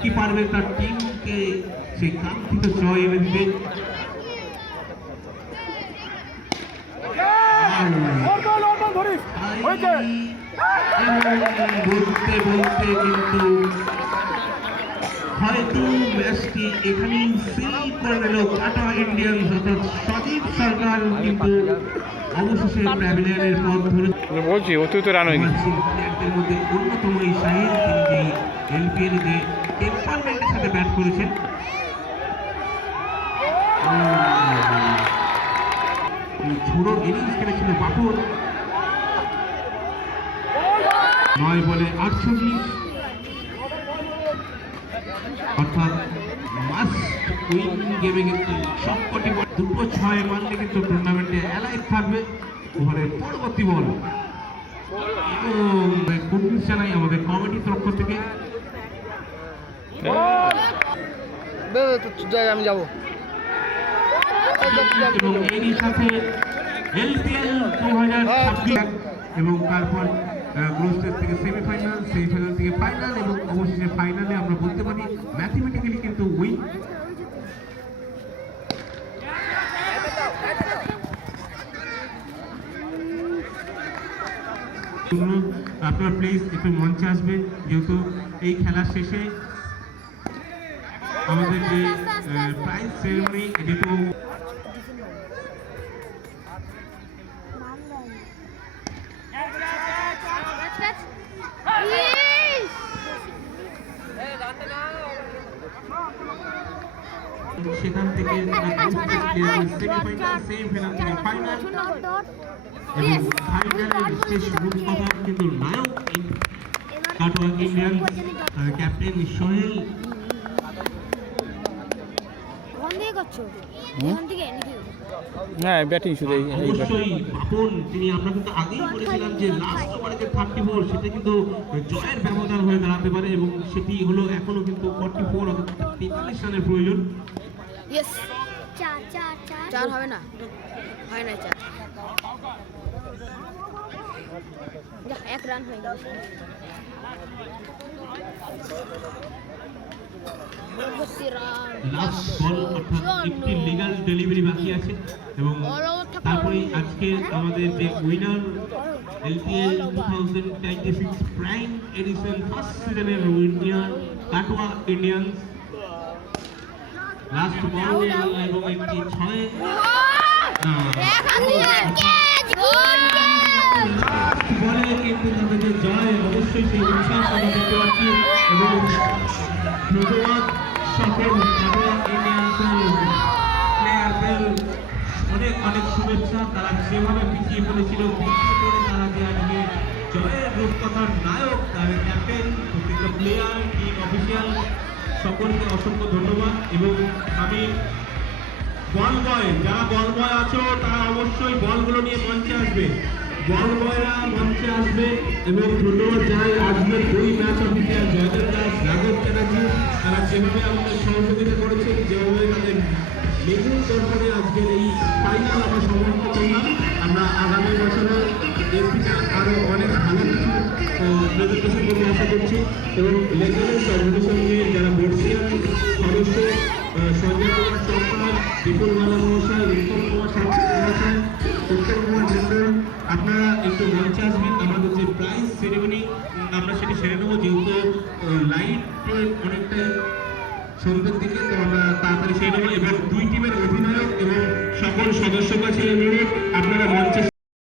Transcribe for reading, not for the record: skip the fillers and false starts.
কি পারবে তার টিমকে সেই কাঙ্ক্ষিত জয় এনে দিতে। বলতে বলতে কিন্তু হয়তো ম্যাচটি এখানেই সিল করে নিল কাটোয়া ইন্ডিয়ান্স, অর্থাৎ সজীব সরকার কিন্তু অবশেষে প্যাভিলিয়নের পথ ধরে বলছি অতিরিক্ত রান হয়ে গেছে। প্লেয়ারদের মধ্যে অন্যতম এই শাহিদ, তিনি যে এলপিএল যে টেম্পারমেন্টের সাথে ব্যাট করেছেন। ঝোড়ো ইনিংস খেলেছিল বাপুর। 9 বলে 48, অর্থাৎ মাস্ট উইন গেমে কিন্তু সবকটি দুটো 6 মারলে কিন্তু টুর্নামেন্টে অ্যালাইভ থাকবে। ওভারের পরবর্তী বল গুড নিউজ জানাই আমাদের কমিটির পক্ষ থেকে। আমি যাবো এবং এরই সাথে এলপিএল 2026 এবং তারপর গ্রুপ স্টেজ থেকে সেমিফাইনাল, সেমিফাইনাল থেকে ফাইনাল এবং অবশেষে ফাইনালে আমরা বলতে পারি ম্যাথমেটিক্যালি কিন্তু উইন। আপনারা প্লিজ একটু মঞ্চে আসবেন, যেহেতু এই খেলার শেষে আমাদের যে প্রাইজ সেরেমনি যেহেতু সেখান থেকে সেমিফাইনাল থেকে ফাইনাল এবং ফাইনালের শেষ রূপকথা কিন্তু নায়ক কাটোয়া ইন্ডিয়ান্স ক্যাপ্টেন সোহেল। হ্যাঁ ব্যাটিং শুধু অবশ্যই বাপন, তিনি আমরা কিন্তু আগেই বলেছিলাম যে লাস্ট ওভারে যে 34 সেটা কিন্তু জয়ের ব্যবধান হয়ে দাঁড়াতে পারে এবং সেটি হলো এখনো কিন্তু 44 অর্থাৎ 43 রানের প্রয়োজন। চার হবে না, হয় না 4, 1 রান হয়ে গেল। লাস্ট বল অর্থাৎ একটি লিগ্যাল ডেলিভারি বাকি আছে এবং তারপরে আজকে আমাদের যে winner LPL 2026 prime edition first সিজনের winner Katwa Indians. Last ball এবং একটি 6 বলে কিন্তু তাদের জয়, অবশ্যই সেই উৎসাহ আমরা দেখতে পাচ্ছি এবং ধন্যবাদ সকল কাটোয়া ইন্ডিয়ান্সের প্লেয়ারদের, অনেক অনেক শুভেচ্ছা। তারা যেভাবে পিছিয়ে পড়েছিল, পিছিয়ে পড়ে তারা যে আজকে জয়ের রূপকথার নায়ক, তার ক্যাপ্টেন, প্রত্যেকটা প্লেয়ার, টিম অফিসিয়াল সকলকে অসংখ্য ধন্যবাদ। এবং আমি বল বয়, যারা বল বয় আছো তারা অবশ্যই বলগুলো নিয়ে মঞ্চে আসবে, বল বয়রা মঞ্চে আসবে। এবং ধন্যবাদ জানাই আজকের 2 ম্যাচ অফিসিয়াল জয়দেব দাস, রাঘব চ্যাটার্জি, তারা যেভাবে আমাদের সহযোগিতা করেছেন, যেভাবে তাদের মেজর দর্পণে আজকের এই ফাইনাল আমরা সমাপ্ত করলাম। আমরা আগামী বছরে এর থেকে আরও অনেক ভালো কিছু প্রেজেন্টেশন করতে আশা করছি। এবং লেজেন্ডস অর্গানাইজেশনের যারা বর্ষিয়ান সদস্য সঞ্জয় কুমার চৌপাল, বিপুল মালা মহাশয়, উত্তম কুমার সাক্ষী মহাশয়, উত্তম কুমার মন্ডল, আপনারা একটু মঞ্চে আসবেন। আমাদের যে প্রাইজ সেরেমনি আমরা সেটি সেরে নেবো, যেহেতু লাইটের অনেকটাই সন্ধ্যের দিকে, তো আমরা তাড়াতাড়ি সেই নেবো। এবং 2 টিমের অধিনায়ক এবং সকল সদস্য কাছে আপনারা মঞ্চে